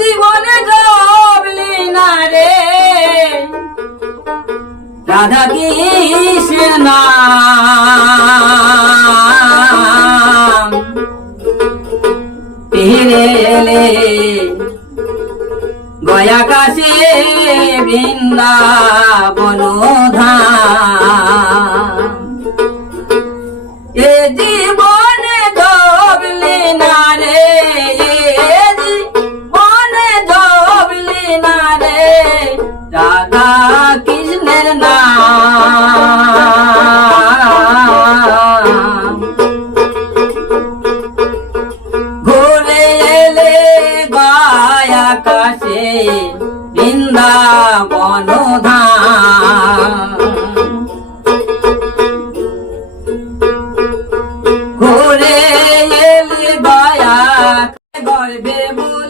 জীবনে জবলি না রে। রাধা কৃষ্ণ পেরেলে গয়া কাশে বৃন্দাবন গর্বে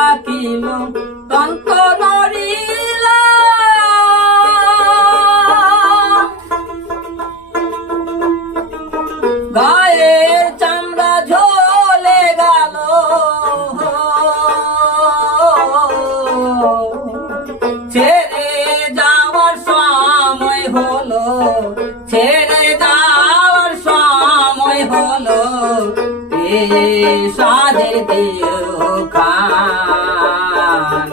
ছেড়ে যাওয়ার সময় হলো। সাদের দেহ খান।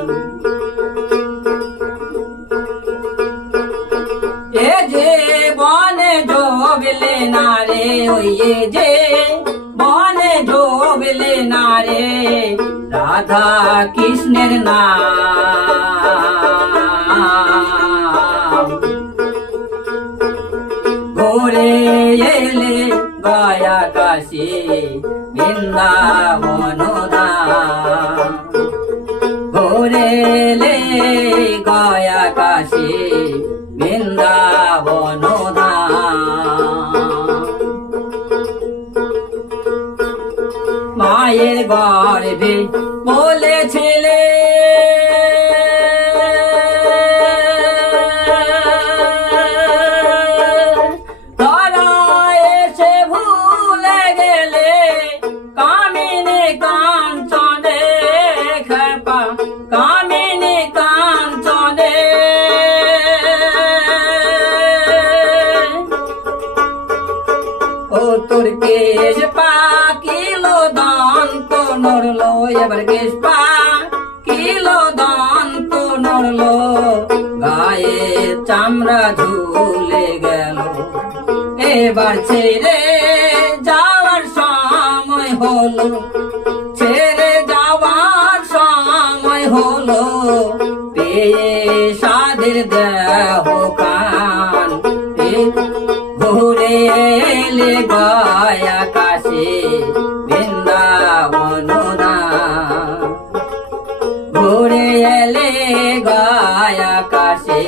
এ যে বনে ডোবলে না রে, ওই যে বনে ডোবলে না রে, রাধা কৃষ্ণের নাম। গয়া কাশি বৃন্দাবন ধাম ঘুরে গয়া কাশি বৃন্দাবন মায়ের গর্ভে বলেছিলে ও তোর কেশ পাকিলো দন্ত নড়লো এবার কেশ পাকিলো দন্ত নড়লো গায়ে চামড়া ঝুলে গেল। এবার ছেড়ে যাওয়ার সময় হলো। ছেড়ে যাওয়ার সময় হলো। পেয়ে সাদের দেহ কান। ঘুরে এলে গয়া কাশে বৃন্দাবন। ঘুরে এলে গয়া কাশে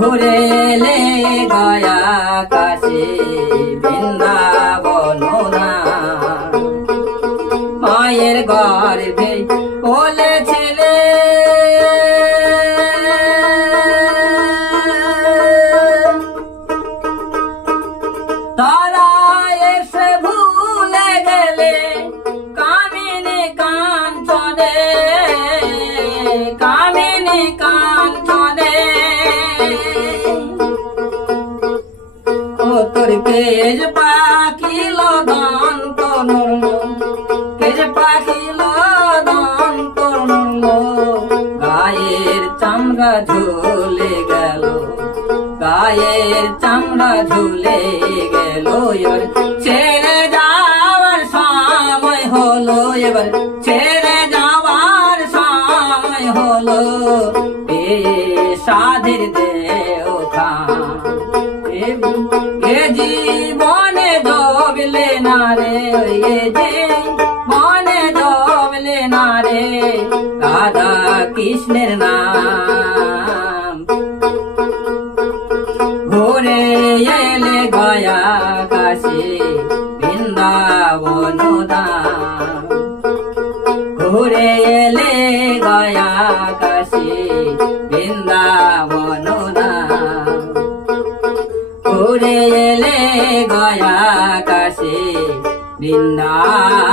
ঘুরে গায়ের চামড়া ঝুলে গেল ছেড়ে যাওয়ার সময় হলো এবার। ছেড়ে যাওয়ার সময় হলো এ সাধের এ এ জীবনে দবলে না রে এ জীবনে দবলে না রে। রাধা কৃষ্ণের নাম ঘুরে এলে গয়া কাশি বৃন্দাবন ঘুরে এলে গয়া কাশি বৃন্দাবন ঘুরে এলে গয়া কাশি বৃন্দাবন